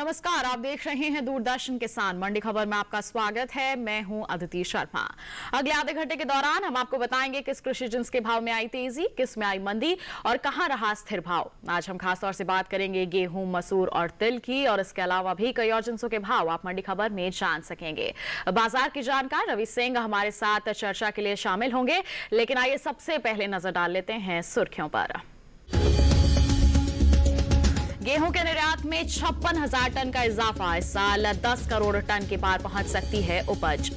नमस्कार, आप देख रहे हैं दूरदर्शन किसान मंडी खबर में आपका स्वागत है। मैं हूं अदिति शर्मा। अगले आधे घंटे के दौरान हम आपको बताएंगे किस कृषि जिन्स के भाव में आई तेजी, किस में आई मंदी और कहां रहा स्थिर भाव। आज हम खासतौर से बात करेंगे गेहूं, मसूर और तिल की, और इसके अलावा भी कई और जिन्सों के भाव आप मंडी खबर में जान सकेंगे। बाजार की जानकार रवि सिंह हमारे साथ चर्चा के लिए शामिल होंगे, लेकिन आइए सबसे पहले नजर डाल लेते हैं सुर्खियों पर। गेहूं के निर्यात में 56,000 टन का इजाफा, इस साल 10 करोड़ टन के पार पहुंच सकती है उपज।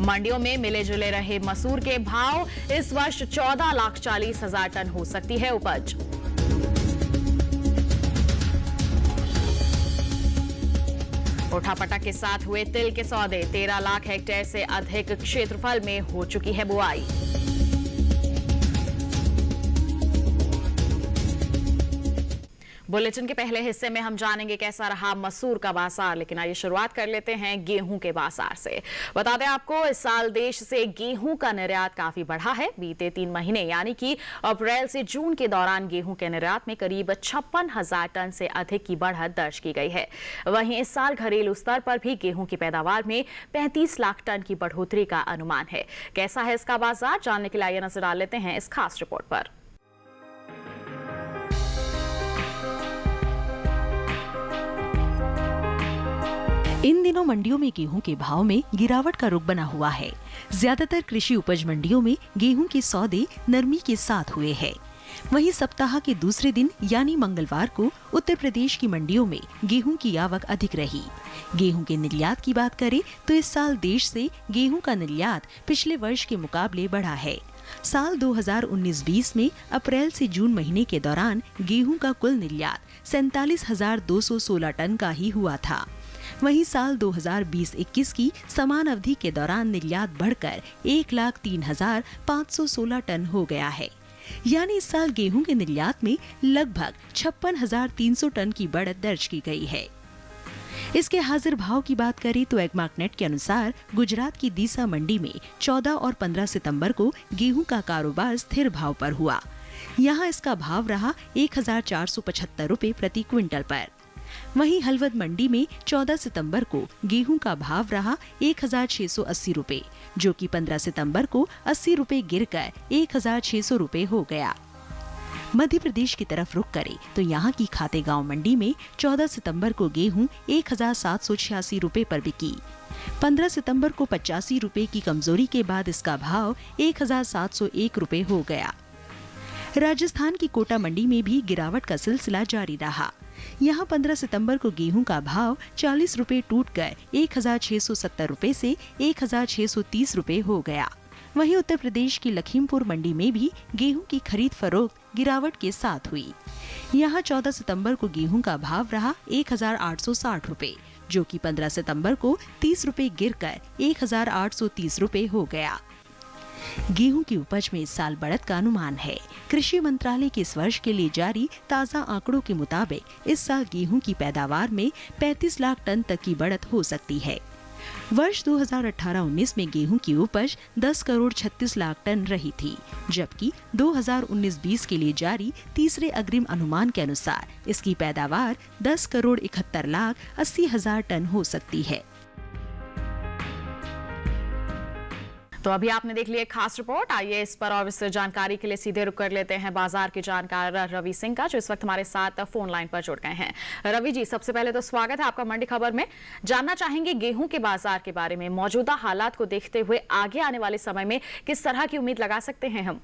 मंडियों में मिले जुले रहे मसूर के भाव, इस वर्ष 14,40,000 टन हो सकती है उपज। उठापटक के साथ हुए तिल के सौदे, 13 लाख हेक्टेयर से अधिक क्षेत्रफल में हो चुकी है बुआई। बुलेटिन के पहले हिस्से में हम जानेंगे कैसा रहा मसूर का बाजार, लेकिन आइए शुरुआत कर लेते हैं गेहूं के बाजार से। बता दें आपको, इस साल देश से गेहूं का निर्यात काफी बढ़ा है। बीते 3 महीने यानी कि अप्रैल से जून के दौरान गेहूं के निर्यात में करीब 56,000 टन से अधिक की बढ़त दर्ज की गई है। वहीं इस साल घरेलू स्तर पर भी गेहूं की पैदावार में 35 लाख टन की बढ़ोतरी का अनुमान है। कैसा है इसका बाजार, जानने के लिए आइए नजर डाल लेते हैं इस खास रिपोर्ट पर। इन दिनों मंडियों में गेहूं के भाव में गिरावट का रुख बना हुआ है। ज्यादातर कृषि उपज मंडियों में गेहूं के सौदे नरमी के साथ हुए हैं। वहीं सप्ताह के दूसरे दिन यानी मंगलवार को उत्तर प्रदेश की मंडियों में गेहूं की आवक अधिक रही। गेहूं के निर्यात की बात करें तो इस साल देश से गेहूं का निर्यात पिछले वर्ष के मुकाबले बढ़ा है। साल 2019-20 में अप्रैल से जून महीने के दौरान गेहूं का कुल निर्यात 47,216 टन का ही हुआ था। वहीं साल 2020-21 की समान अवधि के दौरान निर्यात बढ़कर 1,03,516 टन हो गया है। यानी इस साल गेहूं के निर्यात में लगभग 56,300 टन की बढ़त दर्ज की गई है। इसके हाजिर भाव की बात करें तो एग्मार्कनेट के अनुसार गुजरात की दीसा मंडी में 14 और 15 सितंबर को गेहूं का कारोबार स्थिर भाव पर हुआ। यहां इसका भाव रहा 1,475 रुपए प्रति क्विंटल पर। वहीं हलवद मंडी में 14 सितंबर को गेहूं का भाव रहा 1,680 रुपए, जो कि 15 सितंबर को 80 रुपए गिरकर 1,600 रुपए हो गया। मध्य प्रदेश की तरफ रुख करें तो यहाँ की खातेगांव मंडी में 14 सितंबर को गेहूं 1,786 रुपए पर बिकी। 15 सितंबर को 85 रुपए की कमजोरी के बाद इसका भाव 1,701 रुपए हो गया। राजस्थान की कोटा मंडी में भी गिरावट का सिलसिला जारी रहा। यहाँ 15 सितंबर को गेहूं का भाव 40 रुपए टूटकर 1,670 रुपए से 1,630 रुपए हो गया। वहीं उत्तर प्रदेश की लखीमपुर मंडी में भी गेहूं की खरीद फरोख्त गिरावट के साथ हुई। यहाँ 14 सितंबर को गेहूं का भाव रहा 1,860 रुपए, जो कि 15 सितंबर को 30 रुपए गिरकर 1,830 रुपए हो गया। गेहूं की उपज में इस साल बढ़त का अनुमान है। कृषि मंत्रालय के इस वर्ष के लिए जारी ताज़ा आंकड़ों के मुताबिक इस साल गेहूं की पैदावार में 35 लाख टन तक की बढ़त हो सकती है। वर्ष 2018-19 में गेहूं की उपज 10 करोड़ 36 लाख टन रही थी, जबकि 2019-20 के लिए जारी तीसरे अग्रिम अनुमान के अनुसार इसकी पैदावार 10 करोड़ 71 लाख 80 हजार टन हो सकती है। तो अभी आपने देख लिया खास रिपोर्ट। आइए इस पर और विस्तृत जानकारी के लिए सीधे रुक कर लेते हैं बाजार के जानकार रवि सिंह का, जो इस वक्त हमारे साथ फोन लाइन पर जुड़ गए हैं। रवि जी, सबसे पहले तो स्वागत है आपका मंडी खबर में। जानना चाहेंगे गेहूं के बाजार के बारे में, मौजूदा हालात को देखते हुए आगे आने वाले समय में किस तरह की उम्मीद लगा सकते हैं हम?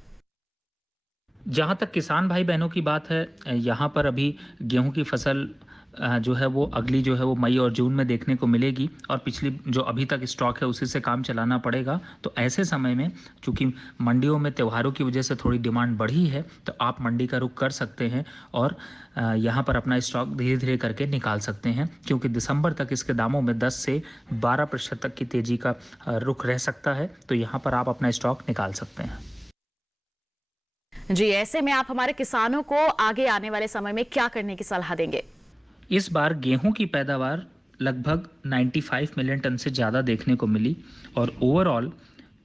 जहाँ तक किसान भाई बहनों की बात है, यहाँ पर अभी गेहूं की फसल जो है वो अगली जो है वो मई और जून में देखने को मिलेगी, और पिछली जो अभी तक स्टॉक है उसी से काम चलाना पड़ेगा। तो ऐसे समय में चूंकि मंडियों में त्योहारों की वजह से थोड़ी डिमांड बढ़ी है, तो आप मंडी का रुख कर सकते हैं और यहाँ पर अपना स्टॉक धीरे धीरे करके निकाल सकते हैं, क्योंकि दिसंबर तक इसके दामों में 10 से 12% तक की तेजी का रुख रह सकता है। तो यहाँ पर आप अपना स्टॉक निकाल सकते हैं। जी, ऐसे में आप हमारे किसानों को आगे आने वाले समय में क्या करने की सलाह देंगे? इस बार गेहूं की पैदावार लगभग 95 मिलियन टन से ज़्यादा देखने को मिली, और ओवरऑल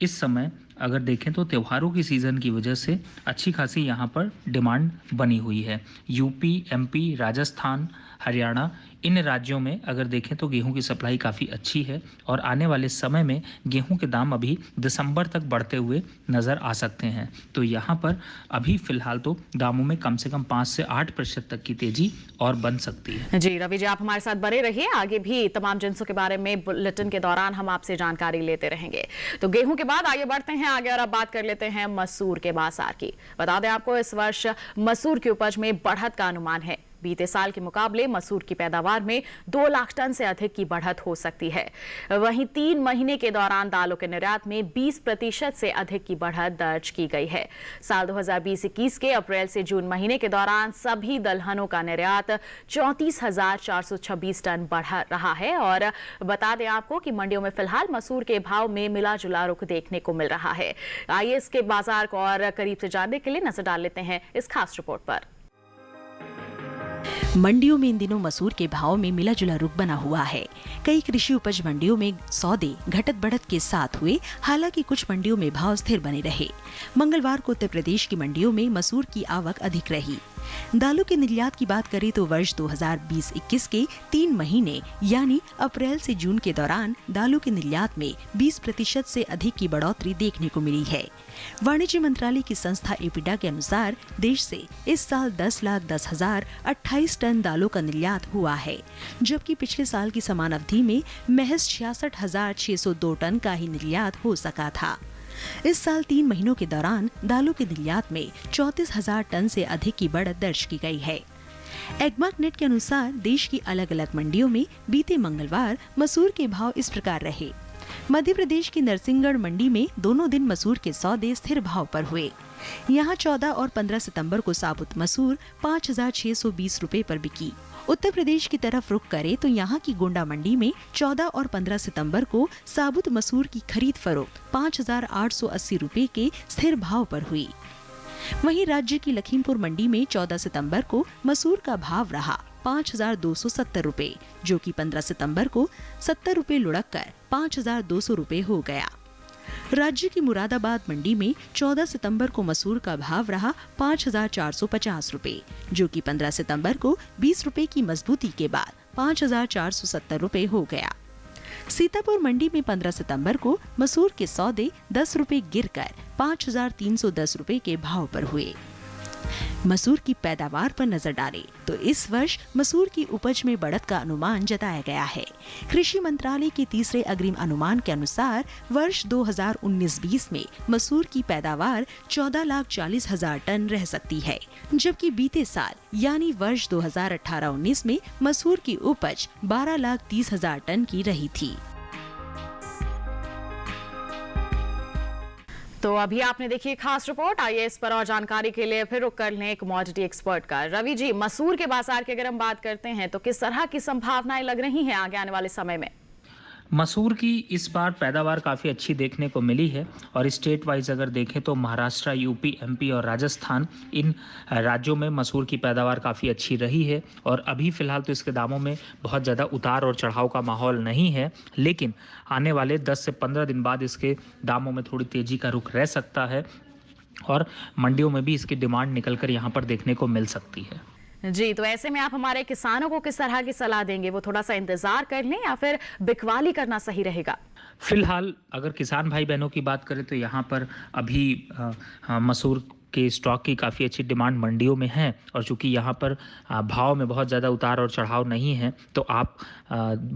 इस समय अगर देखें तो त्योहारों की सीज़न की वजह से अच्छी खासी यहाँ पर डिमांड बनी हुई है। यूपी, एमपी, राजस्थान, हरियाणा, इन राज्यों में अगर देखें तो गेहूं की सप्लाई काफ़ी अच्छी है और आने वाले समय में गेहूं के दाम अभी दिसंबर तक बढ़ते हुए नज़र आ सकते हैं। तो यहाँ पर अभी फ़िलहाल तो दामों में कम से कम 5 से 8% तक की तेज़ी और बन सकती है। जी रवि जी, आप हमारे साथ बने रहिए, आगे भी तमाम जिन्सों के बारे में बुलेटिन के दौरान हम आपसे जानकारी लेते रहेंगे। तो गेहूं के बाद आगे बढ़ते हैं आगे और अब बात कर लेते हैं मसूर के बाजार की। बता दें आपको, इस वर्ष मसूर की उपज में बढ़त का अनुमान है। बीते साल के मुकाबले मसूर की पैदावार में 2 लाख टन से अधिक की बढ़त हो सकती है। वहीं 3 महीने के दौरान दालों के निर्यात में 20% से अधिक की बढ़त दर्ज की गई है। साल 2020-21 के अप्रैल से जून महीने के दौरान सभी दलहनों का निर्यात 34,426 टन बढ़ रहा है। और बता दें आपको कि मंडियों में फिलहाल मसूर के भाव में मिला जुला रुख देखने को मिल रहा है। आइए इसके बाजार को और करीब से जानने के लिए नजर डाल लेते हैं इस खास रिपोर्ट पर। मंडियों में इन दिनों मसूर के भाव में मिला जुला रुख बना हुआ है। कई कृषि उपज मंडियों में सौदे घटत बढ़त के साथ हुए, हालांकि कुछ मंडियों में भाव स्थिर बने रहे। मंगलवार को उत्तर प्रदेश की मंडियों में मसूर की आवक अधिक रही। दालों के निर्यात की बात करें तो वर्ष 2020-21 के 3 महीने यानी अप्रैल से जून के दौरान दालों के निर्यात में 20% से अधिक की बढ़ोतरी देखने को मिली है। वाणिज्य मंत्रालय की संस्था एपिडा के अनुसार देश से इस साल 10,10,028 टन दालों का निर्यात हुआ है, जबकि पिछले साल की समान अवधि में महज 66,602 टन का ही निर्यात हो सका था। इस साल 3 महीनों के दौरान दालों के निर्यात में 34,000 टन से अधिक की बढ़त दर्ज की गई है। एग्मार्क नेट के अनुसार देश की अलग अलग मंडियों में बीते मंगलवार मसूर के भाव इस प्रकार रहे। मध्य प्रदेश की नरसिंहगढ़ मंडी में दोनों दिन मसूर के सौदे स्थिर भाव पर हुए। यहाँ 14 और 15 सितंबर को साबुत मसूर 5,620 रुपए पर बिकी। उत्तर प्रदेश की तरफ रुख करें तो यहाँ की गोंडा मंडी में 14 और 15 सितंबर को साबुत मसूर की खरीद फरोख्त 5,880 रुपए के स्थिर भाव पर हुई। वहीं राज्य की लखीमपुर मंडी में 14 सितंबर को मसूर का भाव रहा 5,270 रुपए, जो कि 15 सितंबर को 70 रुपए लुढ़क कर 5,200 रुपए हो गया। राज्य की मुरादाबाद मंडी में 14 सितंबर को मसूर का भाव रहा 5,450 रुपए, जो कि 15 सितंबर को 20 रुपए की मजबूती के बाद 5,470 रुपए हो गया। सीतापुर मंडी में 15 सितंबर को मसूर के सौदे 10 रुपए गिरकर 5,310 रुपए के भाव पर हुए। मसूर की पैदावार पर नजर डालें तो इस वर्ष मसूर की उपज में बढ़त का अनुमान जताया गया है। कृषि मंत्रालय के तीसरे अग्रिम अनुमान के अनुसार वर्ष 2019-20 में मसूर की पैदावार 14,40,000 टन रह सकती है, जबकि बीते साल यानी वर्ष 2018-19 में मसूर की उपज 12,30,000 टन की रही थी। तो अभी आपने देखी खास रिपोर्ट। आइए इस पर और जानकारी के लिए फिर रुक कर लें कमोडिटी एक्सपर्ट का। रवि जी, मसूर के बाजार की अगर हम बात करते हैं तो किस तरह की संभावनाएं लग रही हैं आगे आने वाले समय में? मसूर की इस बार पैदावार काफ़ी अच्छी देखने को मिली है और स्टेट वाइज अगर देखें तो महाराष्ट्र, यूपी, एमपी और राजस्थान, इन राज्यों में मसूर की पैदावार काफ़ी अच्छी रही है। और अभी फ़िलहाल तो इसके दामों में बहुत ज़्यादा उतार और चढ़ाव का माहौल नहीं है, लेकिन आने वाले 10 से 15 दिन बाद इसके दामों में थोड़ी तेज़ी का रुख रह सकता है और मंडियों में भी इसकी डिमांड निकल कर यहाँ पर देखने को मिल सकती है। जी, तो ऐसे में आप हमारे किसानों को किस तरह की सलाह देंगे? वो थोड़ा सा इंतजार कर लें या फिर बिकवाली करना सही रहेगा? फिलहाल अगर किसान भाई बहनों की बात करें तो यहाँ पर अभी मसूर के स्टॉक की काफ़ी अच्छी डिमांड मंडियों में है और चूंकि यहाँ पर भाव में बहुत ज़्यादा उतार और चढ़ाव नहीं है तो आप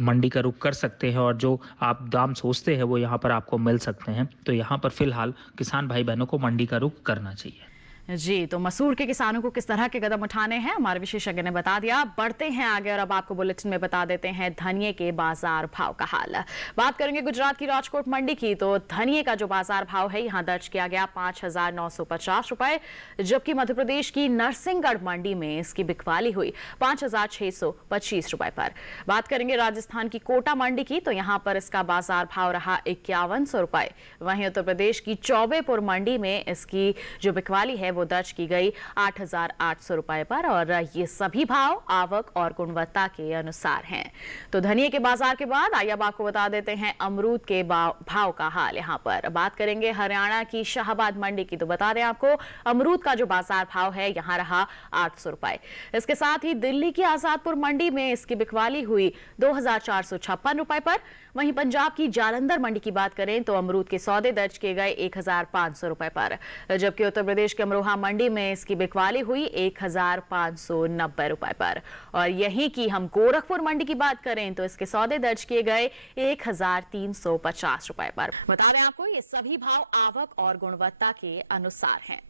मंडी का रुख कर सकते हैं और जो आप दाम सोचते हैं वो यहाँ पर आपको मिल सकते हैं। तो यहाँ पर फिलहाल किसान भाई बहनों को मंडी का रुख करना चाहिए। जी, तो मसूर के किसानों को किस तरह के कदम उठाने हैं हमारे विशेषज्ञ ने बता दिया। बढ़ते हैं आगे और अब आपको बुलेटिन में बता देते हैं धनिये के बाजार भाव का हाल। बात करेंगे गुजरात की राजकोट मंडी की, तो धनिये का जो बाजार भाव है यहाँ दर्ज किया गया 5,950 रुपए, जबकि मध्य प्रदेश की नरसिंहगढ़ मंडी में इसकी बिकवाली हुई 5,625 रुपए पर। बात करेंगे राजस्थान की कोटा मंडी की, तो यहाँ पर इसका बाजार भाव रहा 5,100 रुपए। वहीं उत्तर प्रदेश की चौबेपुर मंडी में इसकी जो बिकवाली है वो दर्ज की गई 8,800 रुपए पर और ये सभी भाव आवक और गुणवत्ता के अनुसार हैं। तो धनिये के बाजार के बाद आइए अब आपको बता देते हैं अमरूद के भाव का हाल। यहाँ पर बात करेंगे हरियाणा की शाहबाद मंडी की, तो बता दें आपको अमरूद का जो बाजार भाव है यहाँ रहा 800 रुपए। इसके साथ ही दिल्ली की आजादपुर मंडी में इसकी बिकवाली हुई 2,456 रुपए पर। वहीं पंजाब की जालंधर मंडी की बात करें तो अमरूद के सौदे दर्ज किए गए 1,500 रुपए पर, जबकि उत्तर प्रदेश के अमरोहा मंडी में इसकी बिकवाली हुई 1,590 रुपए पर। और यहीं की हम गोरखपुर मंडी की बात करें तो इसके सौदे दर्ज किए गए 1,350 रुपए पर। बता दें आपको ये सभी भाव आवक और गुणवत्ता के अनुसार हैं।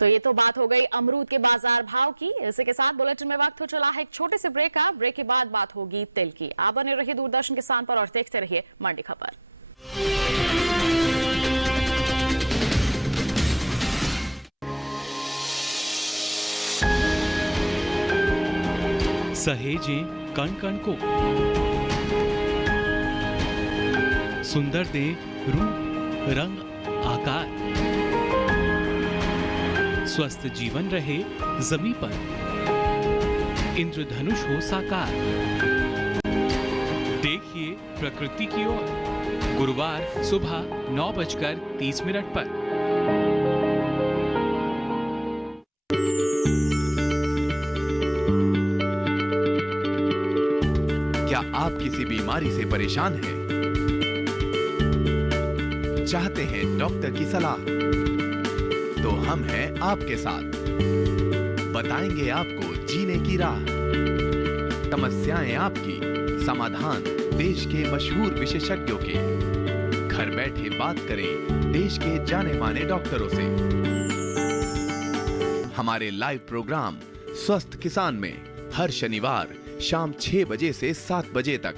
तो ये तो बात हो गई अमरूद के बाजार भाव की। इसी के साथ बुलेटिन में वक्त हो चला है एक छोटे से ब्रेक का। ब्रेक के बाद बात होगी तिल की। आप बने रहिए दूरदर्शन किसान पर और देखते रहिए मंडी खबर। सहेजे कण कण को, सुंदर दे रूप रंग आकार, स्वस्थ जीवन रहे जमी पर, इंद्रधनुष हो साकार। देखिए प्रकृति की ओर, गुरुवार सुबह 9:30 पर। क्या आप किसी बीमारी से परेशान हैं? चाहते हैं डॉक्टर की सलाह? तो हम हैं आपके साथ, बताएंगे आपको जीने की राह। समस्याएं आपकी, समाधान देश के मशहूर विशेषज्ञों के। घर बैठे बात करें देश के जाने माने डॉक्टरों से। हमारे लाइव प्रोग्राम स्वस्थ किसान में हर शनिवार शाम 6 बजे से 7 बजे तक।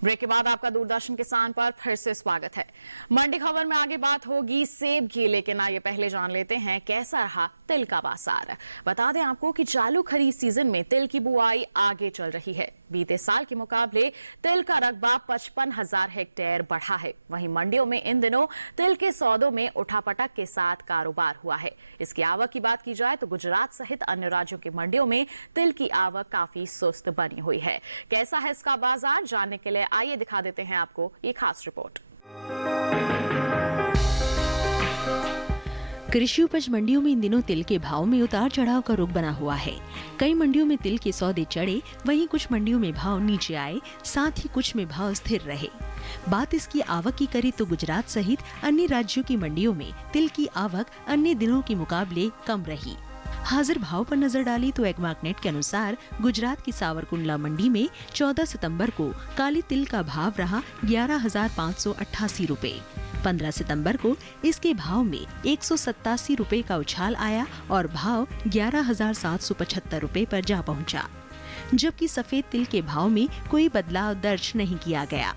ब्रेक के बाद आपका दूरदर्शन किसान पर फिर से स्वागत है। मंडी खबर में आगे बात होगी सेब की, लेकिन आइए पहले जान लेते हैं कैसा रहा तिल का बाजार। बता दें आपको कि चालू खरीद सीजन में तिल की बुआई आगे चल रही है। बीते साल के मुकाबले तिल का रकबा 55,000 हेक्टेयर बढ़ा है। वहीं मंडियों में इन दिनों तिल के सौदों में उठापटक के साथ कारोबार हुआ है। इसकी आवक की बात की जाए तो गुजरात सहित अन्य राज्यों की मंडियों में तिल की आवक काफी सुस्त बनी हुई है। कैसा है इसका बाजार, जानने के लिए आइए दिखा देते हैं आपको ये खास रिपोर्ट। कृषि उपज मंडियों में इन दिनों तिल के भाव में उतार चढ़ाव का रुख बना हुआ है। कई मंडियों में तिल के सौदे चढ़े, वहीं कुछ मंडियों में भाव नीचे आए, साथ ही कुछ में भाव स्थिर रहे। बात इसकी आवक की करें तो गुजरात सहित अन्य राज्यों की मंडियों में तिल की आवक अन्य दिनों के मुकाबले कम रही। हाजिर भाव पर नजर डाली तो एग्मार्कनेट के अनुसार गुजरात की सावरकुंडला मंडी में 14 सितंबर को काली तिल का भाव रहा 11,588 रुपए। 15 सितंबर को इसके भाव में 187 रुपए का उछाल आया और भाव 11,775 रुपए पर जा पहुंचा, जबकि सफेद तिल के भाव में कोई बदलाव दर्ज नहीं किया गया।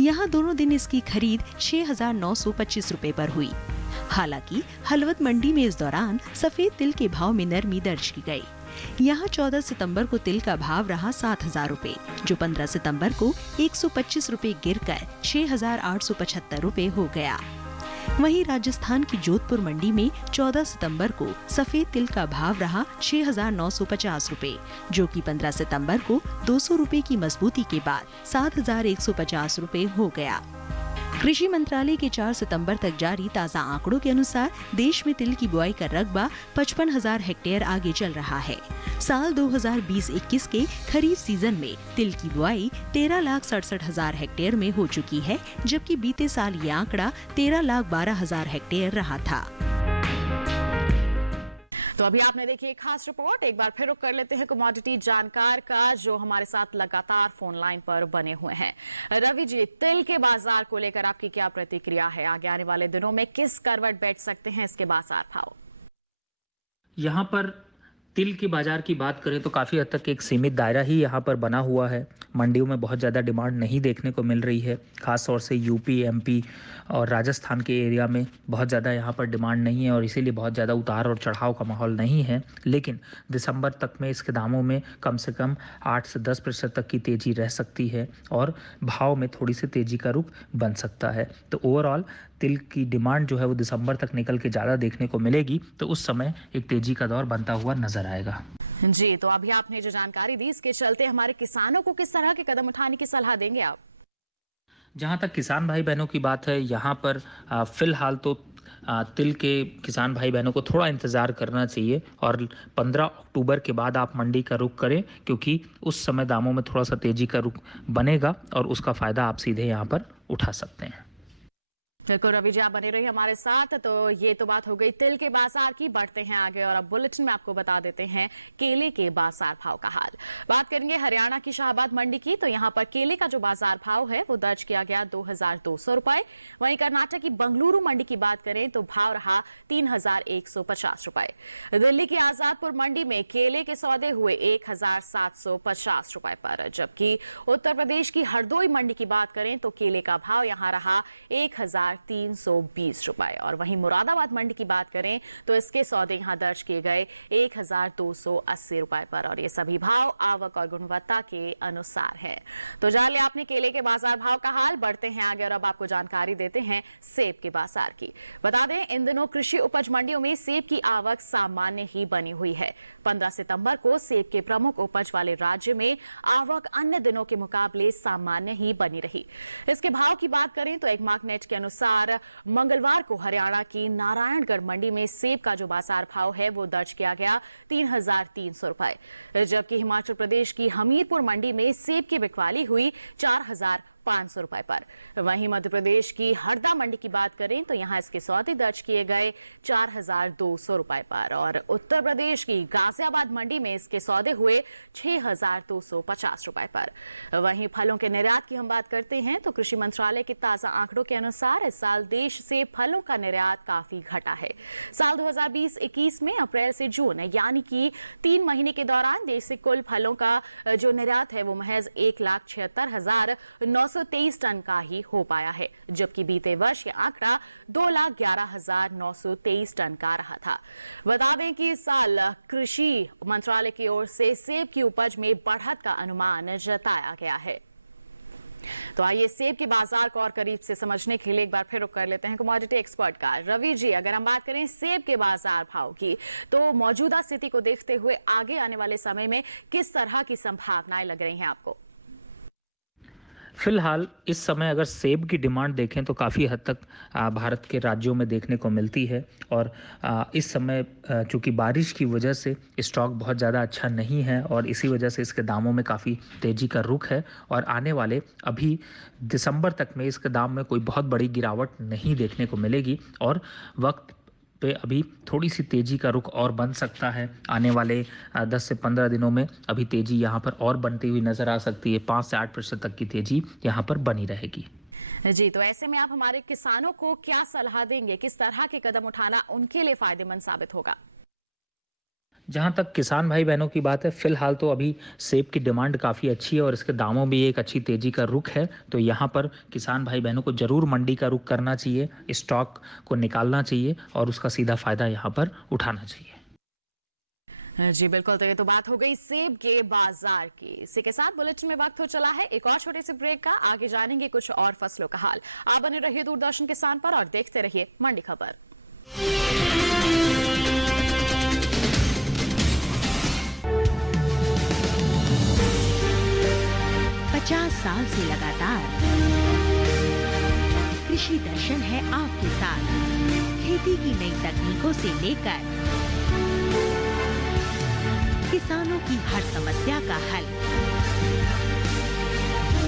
यहाँ दोनों दिन इसकी खरीद 6,925 रुपए पर हुई। हालांकि हलवद मंडी में इस दौरान सफेद तिल के भाव में नरमी दर्ज की गई। यहाँ 14 सितंबर को तिल का भाव रहा 7,000 रुपए, जो 15 सितंबर को 125 रुपए गिरकर 6,875 रुपए हो गया। वहीं राजस्थान की जोधपुर मंडी में 14 सितंबर को सफेद तिल का भाव रहा 6,950 रुपए, जो कि 15 सितंबर को 200 रुपए की मजबूती के बाद 7,150 रुपए हो गया। कृषि मंत्रालय के 4 सितंबर तक जारी ताज़ा आंकड़ों के अनुसार देश में तिल की बुआई का रकबा 55,000 हेक्टेयर आगे चल रहा है। साल 2020-21 के खरीफ सीजन में तिल की बुआई 13,67,000 हेक्टेयर में हो चुकी है, जबकि बीते साल ये आंकड़ा 13,12,000 हेक्टेयर रहा था। तो अभी आपने देखी एक खास रिपोर्ट। एक बार फिर रुक कर लेते हैं कमोडिटी जानकार का, जो हमारे साथ लगातार फोन लाइन पर बने हुए हैं। रवि जी, तिल के बाजार को लेकर आपकी क्या प्रतिक्रिया है? आगे आने वाले दिनों में किस करवट बैठ सकते हैं इसके बाजार भाव? यहाँ पर तिल की बाज़ार की बात करें तो काफ़ी हद तक एक सीमित दायरा ही यहाँ पर बना हुआ है। मंडियों में बहुत ज़्यादा डिमांड नहीं देखने को मिल रही है। ख़ास तौर से यूपी, एमपी और राजस्थान के एरिया में बहुत ज़्यादा यहाँ पर डिमांड नहीं है और इसीलिए बहुत ज़्यादा उतार और चढ़ाव का माहौल नहीं है। लेकिन दिसंबर तक में इसके दामों में कम से कम 8 से 10% तक की तेज़ी रह सकती है और भाव में थोड़ी सी तेज़ी का रुख बन सकता है। तो ओवरऑल तिल की डिमांड जो है वो दिसंबर तक निकल के ज़्यादा देखने को मिलेगी, तो उस समय एक तेज़ी का दौर बनता हुआ नजर आएगा। जी, तो अभी आपने जो जानकारी दी, इसके चलते हमारे किसानों को किस तरह के कदम उठाने की सलाह देंगे आप? जहाँ तक किसान भाई बहनों की बात है, यहाँ पर फिलहाल तो तिल के किसान भाई बहनों को थोड़ा इंतज़ार करना चाहिए और 15 अक्टूबर के बाद आप मंडी का रुख करें, क्योंकि उस समय दामों में थोड़ा सा तेज़ी का रुख बनेगा और उसका फ़ायदा आप सीधे यहाँ पर उठा सकते हैं। बिल्कुल रवि जी, आप बने रहिए हमारे साथ। तो ये तो बात हो गई तिल के बाजार की। बढ़ते हैं आगे और अब बुलेटिन में आपको बता देते हैं केले के बाजार भाव का हाल। बात करेंगे हरियाणा की शाहबाद मंडी की। तो यहाँ पर केले का जो बाजार भाव है वो दर्ज किया गया 2200 रुपए। वहीं कर्नाटक की बंगलुरु मंडी की बात करें तो भाव रहा 3150 रुपए। दिल्ली की आजादपुर मंडी में केले के सौदे हुए 1750 रुपए पर, जबकि उत्तर प्रदेश की हरदोई मंडी की बात करें तो केले का भाव यहाँ रहा 1320 रुपए। और वहीं मुरादाबाद मंडी की बात करें तो इसके सौदे यहां दर्ज किए गए 1280 रुपए पर और ये सभी भाव आवक और गुणवत्ता के अनुसार है। तो जान लिया आपने केले के बाजार भाव का हाल। बढ़ते हैं आगे और अब आपको जानकारी देते हैं सेब के बाजार की। बता दें, इन दिनों कृषि उपज मंडियों में सेब की आवक सामान्य ही बनी हुई है। 15 सितंबर को सेब के प्रमुख उपज वाले राज्य में आवक अन्य दिनों के मुकाबले सामान्य ही बनी रही। इसके भाव की बात करें तो एक मार्कनेट के अनुसार मंगलवार को हरियाणा की नारायणगढ़ मंडी में सेब का जो बाजार भाव है वो दर्ज किया गया 3300 रुपए, जबकि हिमाचल प्रदेश की हमीरपुर मंडी में सेब की बिकवाली हुई 4500 रुपए पर। वहीं मध्य प्रदेश की हरदा मंडी की बात करें तो यहां इसके सौदे दर्ज किए गए 4200 रुपए पर और उत्तर प्रदेश की गाजियाबाद मंडी में इसके सौदे हुए 6250 रुपए पर। वहीं फलों के निर्यात की हम बात करते हैं तो कृषि मंत्रालय के ताजा आंकड़ों के अनुसार इस साल देश से फलों का निर्यात काफी घटा है। साल 2020-21 में अप्रैल से जून यानी कि 3 महीने के दौरान देश से कुल फलों का जो निर्यात है वो महज 1,76,923 टन का ही हो पाया है, जबकि बीते वर्ष यह आंकड़ा 2,11,923 टन का रहा था। बता दें कि इस साल कृषि मंत्रालय की ओर से सेब की उपज में बढ़त का अनुमान जताया गया है। तो आइए सेब के बाजार को और करीब से समझने के लिए एक बार फिर रुख कर लेते हैं कमोडिटी एक्सपर्ट का। रवि जी, अगर हम बात करें सेब के बाजार भाव की तो मौजूदा स्थिति को देखते हुए आगे आने वाले समय में किस तरह की संभावनाएं लग रही हैं आपको? फिलहाल इस समय अगर सेब की डिमांड देखें तो काफ़ी हद तक भारत के राज्यों में देखने को मिलती है और इस समय चूंकि बारिश की वजह से स्टॉक बहुत ज़्यादा अच्छा नहीं है और इसी वजह से इसके दामों में काफ़ी तेज़ी का रुख है और आने वाले अभी दिसंबर तक में इसके दाम में कोई बहुत बड़ी गिरावट नहीं देखने को मिलेगी और वक्त पे अभी थोड़ी सी तेज़ी का रुख और बन सकता है। आने वाले 10 से 15 दिनों में अभी तेज़ी यहाँ पर और बनती हुई नज़र आ सकती है। 5 से 8% तक की तेज़ी यहाँ पर बनी रहेगी। जी, तो ऐसे में आप हमारे किसानों को क्या सलाह देंगे? किस तरह के कदम उठाना उनके लिए फायदेमंद साबित होगा? जहाँ तक किसान भाई बहनों की बात है, फिलहाल तो अभी सेब की डिमांड काफ़ी अच्छी है और इसके दामों भी एक अच्छी तेज़ी का रुख है। तो यहाँ पर किसान भाई बहनों को ज़रूर मंडी का रुख करना चाहिए, स्टॉक को निकालना चाहिए और उसका सीधा फायदा यहाँ पर उठाना चाहिए। जी बिल्कुल, तो ये तो बात हो गई सेब के बाजार की। इसी के साथ बुलेटिन में वक्त हो चला है एक और छोटे से ब्रेक का। आगे जानेंगे कुछ और फसलों का हाल। आप बने रहिए दूरदर्शन किसान पर और देखते रहिए मंडी खबर। 50 साल से लगातार कृषि दर्शन है आपके साथ। खेती की नई तकनीकों से लेकर किसानों की हर समस्या का हल,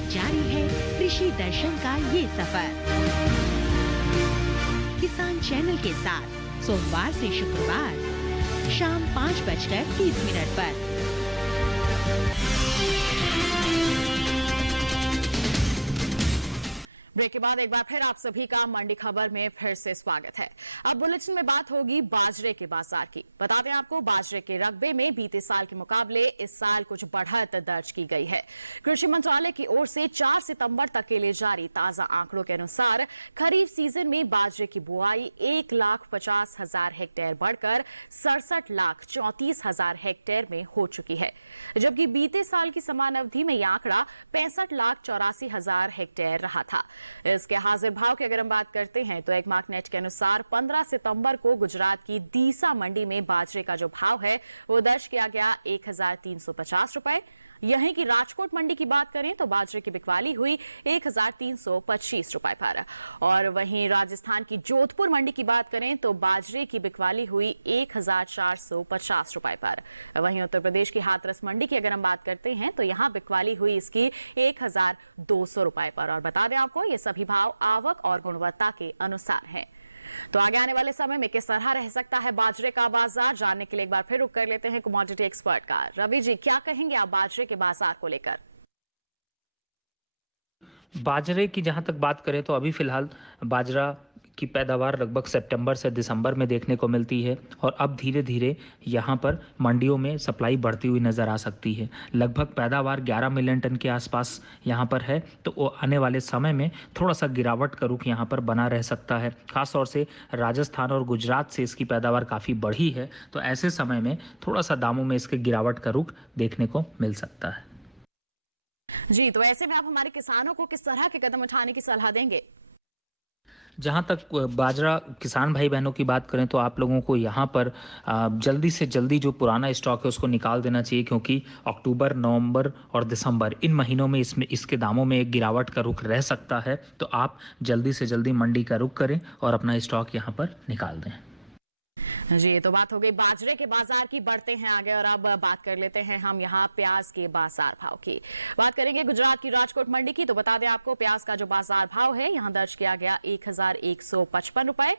जारी है कृषि दर्शन का ये सफर। किसान चैनल के साथ सोमवार से शुक्रवार शाम 5:30 पर। ब्रेक के बाद एक बार फिर आप सभी का मंडी खबर में फिर से स्वागत है। अब बुलेटिन में बात होगी बाजरे के बाजार की। बता दें आपको, बाजरे के रकबे में बीते साल के मुकाबले इस साल कुछ बढ़त दर्ज की गई है। कृषि मंत्रालय की ओर से 4 सितंबर तक के लिए जारी ताजा आंकड़ों के अनुसार खरीफ सीजन में बाजरे की बुआई 1,50,000 हेक्टेयर बढ़कर 67,34,000 हेक्टेयर में हो चुकी है, जबकि बीते साल की समान अवधि में यह आंकड़ा 65,84,000 हेक्टेयर रहा था। इसके हाजिर भाव की अगर हम बात करते हैं तो एक मार्कनेट के अनुसार 15 सितंबर को गुजरात की दीसा मंडी में बाजरे का जो भाव है वो दर्ज किया गया 1,350 रुपए। यहीं की राजकोट मंडी की बात करें तो बाजरे की बिकवाली हुई 1,325 रुपए पर, और वहीं राजस्थान की जोधपुर मंडी की बात करें तो बाजरे की बिकवाली हुई 1,450 रुपए पर। वहीं उत्तर प्रदेश की हाथरस मंडी की अगर हम बात करते हैं तो यहां बिकवाली हुई इसकी 1,200 रुपए पर। और बता दें आपको, ये सभी भाव आवक और गुणवत्ता के अनुसार हैं। तो आगे आने वाले समय में किस तरह रह सकता है बाजरे का बाजार, जानने के लिए एक बार फिर रुक कर लेते हैं कमोडिटी एक्सपर्ट का। रवि जी, क्या कहेंगे आप बाजरे के बाजार को लेकर? बाजरे की जहां तक बात करें तो अभी फिलहाल बाजरा की पैदावार लगभग सितंबर से दिसंबर में देखने को मिलती है, और अब धीरे धीरे यहाँ पर मंडियों में सप्लाई बढ़ती हुई नज़र आ सकती है। लगभग पैदावार 11 मिलियन टन के आसपास यहाँ पर है, तो वो आने वाले समय में थोड़ा सा गिरावट का रुख यहाँ पर बना रह सकता है। खासतौर से राजस्थान और गुजरात से इसकी पैदावार काफ़ी बढ़ी है, तो ऐसे समय में थोड़ा सा दामों में इसके गिरावट का रुख देखने को मिल सकता है। जी, तो ऐसे में आप हमारे किसानों को किस तरह के कदम उठाने की सलाह देंगे? जहाँ तक बाजरा किसान भाई बहनों की बात करें तो आप लोगों को यहाँ पर जल्दी से जल्दी जो पुराना स्टॉक है उसको निकाल देना चाहिए, क्योंकि अक्टूबर, नवंबर और दिसंबर इन महीनों में इसके दामों में एक गिरावट का रुख रह सकता है। तो आप जल्दी से जल्दी मंडी का रुख करें और अपना स्टॉक यहाँ पर निकाल दें। जी, तो बात हो गई बाजरे के बाजार की। बढ़ते हैं आगे और अब बात कर लेते हैं हम यहाँ प्याज के बाजार भाव की। बात करेंगे गुजरात की राजकोट मंडी की। तो बता दें आपको, प्याज का जो बाजार भाव है यहाँ दर्ज किया गया 1,155 रुपए,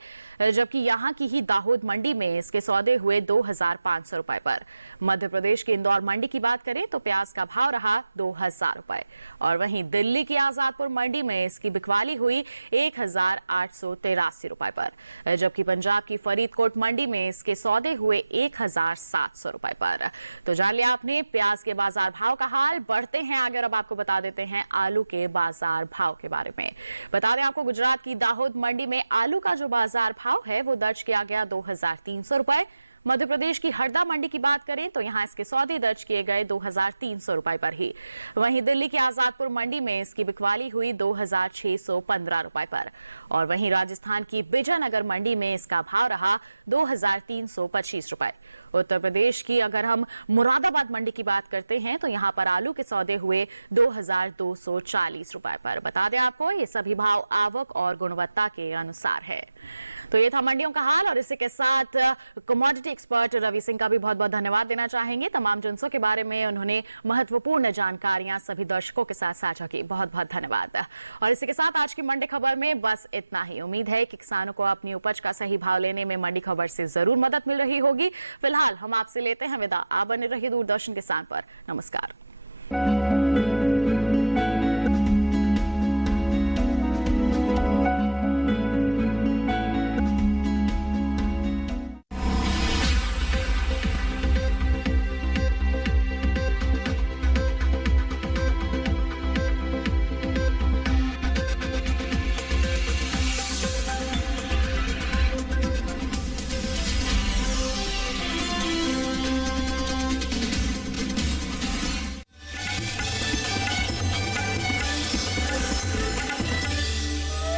जबकि यहाँ की ही दाहोद मंडी में इसके सौदे हुए 2,500 रुपए पर। मध्य प्रदेश की इंदौर मंडी की बात करें तो प्याज का भाव रहा 2,000 रुपए, और वहीं दिल्ली की आजादपुर मंडी में इसकी बिकवाली हुई 1,883 रुपए पर, जबकि पंजाब की फरीदकोट मंडी में इसके सौदे हुए 1,700 रुपए पर। तो जान लिया आपने प्याज के बाजार भाव का हाल। बढ़ते हैं आगे और अब आपको बता देते हैं आलू के बाजार भाव के बारे में। बता दें आपको, गुजरात की दाहोद मंडी में आलू का जो बाजार भाव है वो दर्ज किया गया 2,300 रुपए। मध्य प्रदेश की हरदा मंडी की बात करें तो यहां इसके सौदे दर्ज किए गए 2,300 रुपए पर ही। वहीं दिल्ली की आजादपुर मंडी में इसकी बिकवाली हुई 2,615 रुपए पर, और वहीं राजस्थान की विजयनगर मंडी में इसका भाव रहा 2,325 रुपए। उत्तर प्रदेश की अगर हम मुरादाबाद मंडी की बात करते हैं तो यहां पर आलू के सौदे हुए 2,240 रुपए पर। बता दें आपको, ये सभी भाव आवक और गुणवत्ता के अनुसार है। तो ये था मंडियों का हाल, और इसी के साथ कमोडिटी एक्सपर्ट रवि सिंह का भी बहुत बहुत धन्यवाद देना चाहेंगे। तमाम जिंसों के बारे में उन्होंने महत्वपूर्ण जानकारियां सभी दर्शकों के साथ साझा की। बहुत बहुत धन्यवाद। और इसी के साथ आज की मंडी खबर में बस इतना ही। उम्मीद है कि किसानों को अपनी उपज का सही भाव लेने में मंडी खबर से जरूर मदद मिल रही होगी। फिलहाल हम आपसे लेते हैं विदा। आप बने रहिए दूरदर्शन किसान पर। नमस्कार।